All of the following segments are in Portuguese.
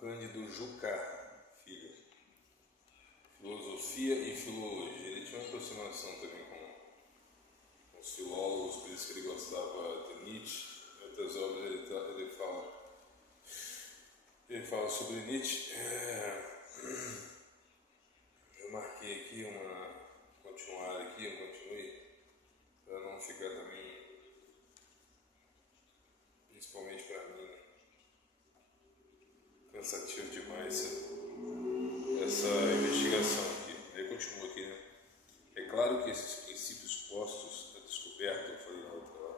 Cândido Jucá Filho, Filosofia e Filologia. Ele tinha uma aproximação também com os filólogos, por isso que ele gostava de Nietzsche. Em outras obras ele fala sobre Nietzsche. Eu marquei aqui continue, para não ficar também, principalmente para mim, cansativo demais essa investigação aqui. Aí continua aqui, né? É claro que esses princípios postos à descoberta, eu falei na outra lá,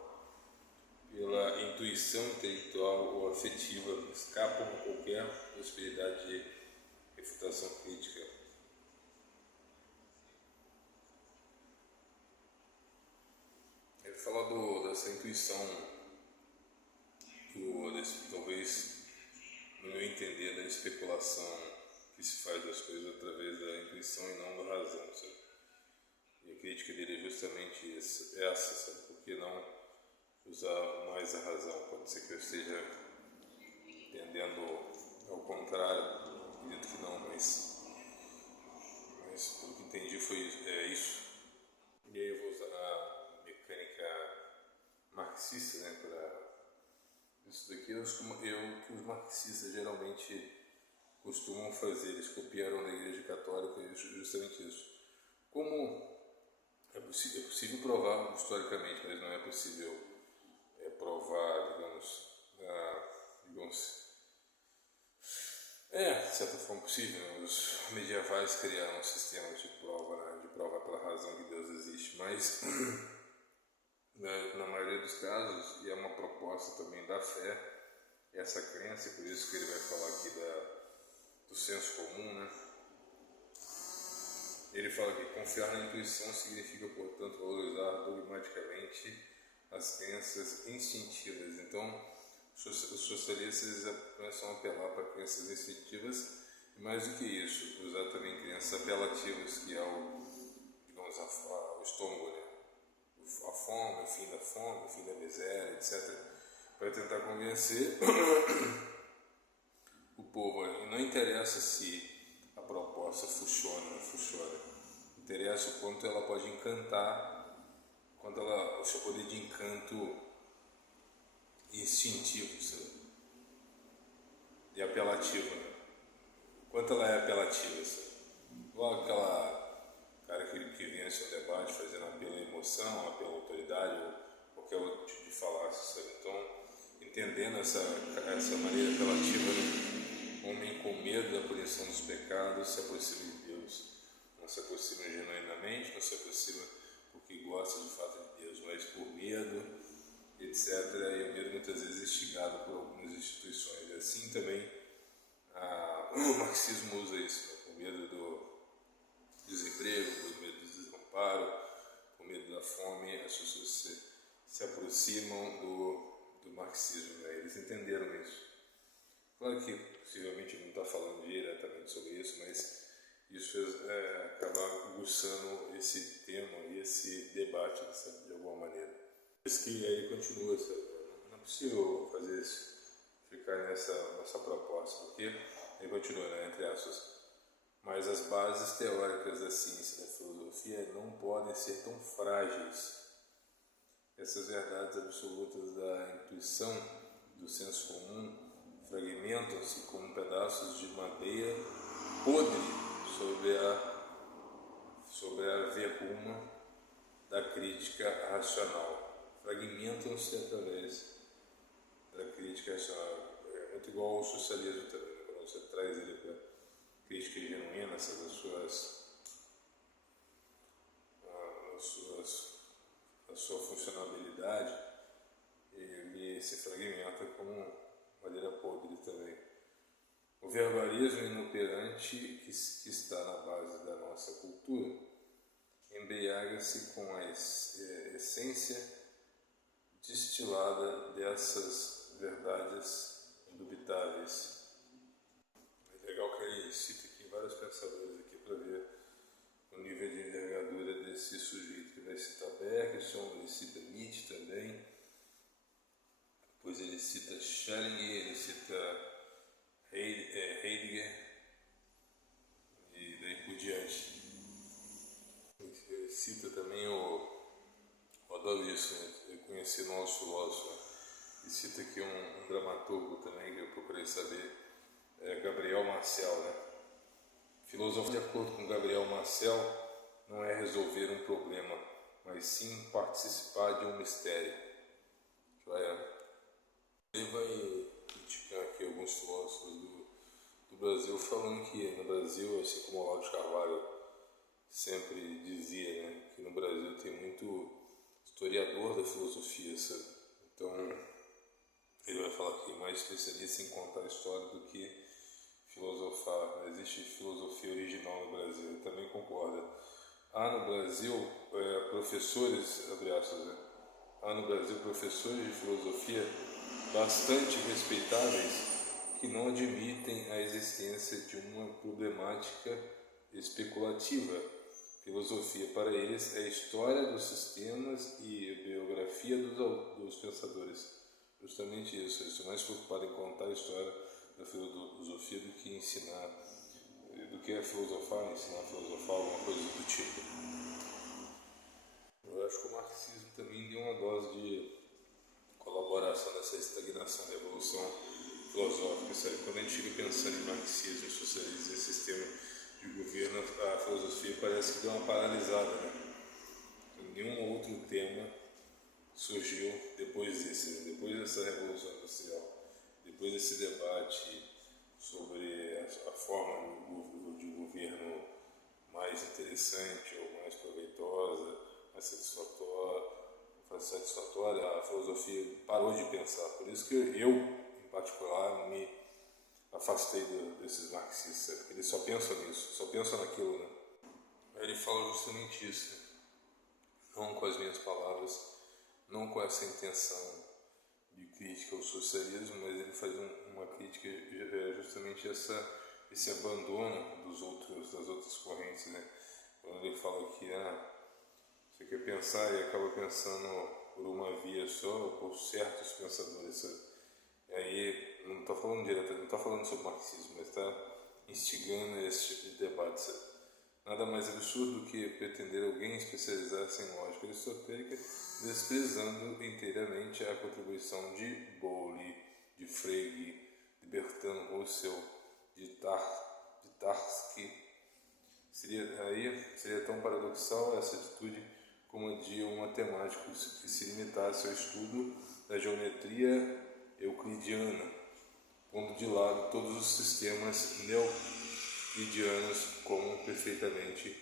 pela intuição intelectual ou afetiva, escapam a qualquer possibilidade de refutação crítica. Ele fala dessa intuição, talvez, no meu entender, da especulação que se faz das coisas através da intuição e não da razão, sabe? E a crítica dele é justamente essa, sabe? Por que não usar mais a razão? Pode ser que eu esteja entendendo ao contrário, acredito que não, mas pelo que entendi foi isso. E aí eu vou usar a mecânica marxista, né, para isso daqui é o que os marxistas geralmente costumam fazer. Eles copiaram da Igreja Católica justamente isso. Como é possível provar historicamente, mas não é possível provar, de certa forma possível, né? Os medievais criaram um sistema de prova, né? De prova pela razão que Deus existe, mas na maioria dos casos, e é uma proposta também da fé, essa crença, e por isso que ele vai falar aqui do senso comum, né? Ele fala que confiar na intuição significa, portanto, valorizar dogmaticamente as crenças instintivas. Então, os socialistas começam a apelar para crenças instintivas, e mais do que isso, usar também crenças apelativas, que é o estômago, né? A fome, o fim da fome, o fim da miséria, etc., para tentar convencer o povo. E não interessa se a proposta funciona ou não funciona, interessa o quanto ela pode encantar, o seu poder de encanto instintivo, sabe? E apelativo, né? Quanto ela é apelativa, sabe? Igual aquela cara que vence um debate fazendo apelo à emoção, apelo à autoridade ou qualquer outro tipo de falácia, sabe? Então, entendendo essa maneira apelativa, né? O homem com medo da punição dos pecados se aproxima de Deus. Não se aproxima genuinamente, não se aproxima porque gosta de fato de Deus, mas por medo, etc. E o medo muitas vezes é instigado por algumas instituições. E assim também o marxismo usa isso, né? Por medo do desemprego, por medo do desamparo, por medo da fome, as pessoas se aproximam do marxismo, né? Eles entenderam isso. Claro que possivelmente não está falando diretamente sobre isso, mas isso acabar aguçando esse tema e esse debate, sabe, de alguma maneira. Isso que aí continua, sabe? Não é possível fazer isso, ficar nessa proposta, porque aí continua, né, entre aspas. Mas as bases teóricas da ciência e da filosofia não podem ser tão frágeis. Essas verdades absolutas da intuição, do senso comum, fragmentam-se como pedaços de madeira podre sobre a verruma da crítica racional. Fragmentam-se através da crítica racional. É muito igual ao socialismo também, né? Quando você traz ele para crítica genuína, a sua funcionalidade, ele se fragmenta como madeira podre também. O verbalismo inoperante que está na base da nossa cultura embriaga-se com a essência destilada dessas verdades indubitáveis. É legal que ele cita aqui vários pensadores aqui para ver o nível de envergadura desse sujeito, que vai citar Bergson, ele cita Nietzsche também, depois ele cita Schelling, ele cita Heidegger e daí por diante. Ele cita também eu adoro isso, né? Eu conheci novos filósofos, né? E cita aqui um dramaturgo também que eu procurei saber, Gabriel Marcel, né? Filosofia, de acordo com Gabriel Marcel, não é resolver um problema, mas sim participar de um mistério. Ele vai criticar aqui alguns filósofos do Brasil, falando que no Brasil, assim como o Olavo de Carvalho sempre dizia, né, que no Brasil tem muito historiador da filosofia, sabe? Então ele vai falar que é mais especialista em contar a história do que filosofar. Não existe filosofia original no Brasil. Eu também concordo. Há no Brasil professores, abre aspas, né? Há no Brasil professores de filosofia bastante respeitáveis que não admitem a existência de uma problemática especulativa. Filosofia para eles é a história dos sistemas e a biografia dos pensadores. Justamente isso, eles estão mais preocupados em contar a história da filosofia do que ensinar, do que é filosofar, ensinar a filosofar, alguma coisa do tipo. Eu acho que o marxismo também deu uma dose de colaboração nessa estagnação da evolução filosófica, sabe? Quando a gente fica pensando em marxismo, em socialismo, em sistema de governo, a filosofia parece que deu uma paralisada, né? Nenhum outro tema surgiu depois desse, né? Depois dessa revolução industrial, depois desse debate sobre a forma de governo mais interessante ou mais proveitosa, mais satisfatória, a filosofia parou de pensar. Por isso que eu em particular, me afastei desses marxistas, porque eles só pensam nisso, só pensam naquilo, né? Aí ele fala justamente isso, né? Não com as minhas palavras, não com essa intenção de crítica ao socialismo, mas ele faz uma crítica justamente esse abandono das outras correntes, né? Quando ele fala que você quer pensar e acaba pensando por uma via só, por certos pensadores, sabe? E aí, não estou falando direto, não estou falando sobre marxismo, mas está instigando esse tipo de debate, sabe? Nada mais absurdo do que pretender alguém especializar-se em lógica aristotélica, desprezando inteiramente a contribuição de Bowley, de Frege, de Bertrand Russell, de Tarski. Seria tão paradoxal essa atitude como a de um matemático que se limitasse ao estudo da geometria euclidiana, pondo de lado todos os sistemas euclidianos como perfeitamente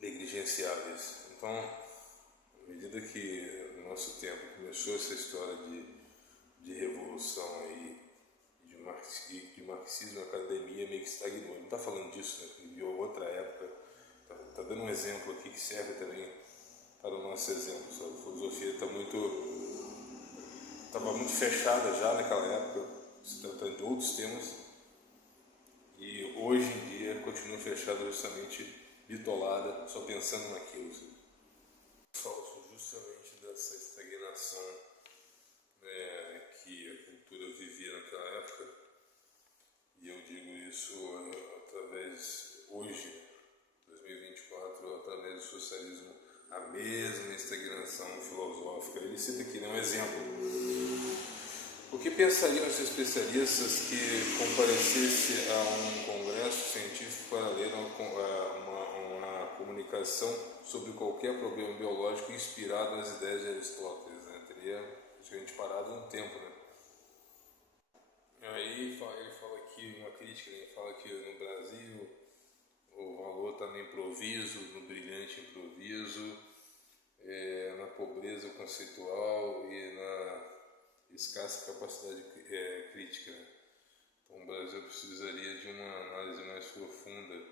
negligenciáveis. Então, à medida que no nosso tempo começou essa história de revolução aí, de marxismo, a academia meio que estagnou. Ele não está falando disso, né? Ele viu outra época. Está dando um exemplo aqui que serve também para o nosso exemplo. A filosofia estava muito fechada já naquela época, se tratando de outros temas, e hoje em dia continua fechada, justamente bitolada, só pensando naquilo. Falo justamente dessa estagnação, né, que a cultura vivia naquela época, e eu digo isso através, hoje, 2024, através do socialismo, a mesma estagnação filosófica. Ele cita aqui, né, um exemplo. O que pensariam os especialistas que comparecesse a um congresso científico para ler uma comunicação sobre qualquer problema biológico inspirado nas ideias de Aristóteles, né? Teria praticamente parado um tempo, né? Aí ele fala aqui uma crítica, ele fala que no Brasil o valor está no improviso, no brilhante improviso, na pobreza conceitual e na escassa capacidade crítica, né? Então o Brasil precisaria de uma análise mais profunda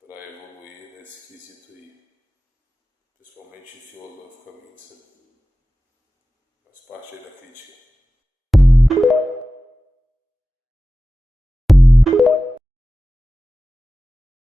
para evoluir nesse quesito aí, principalmente filosoficamente, sabe? Faz parte aí da crítica.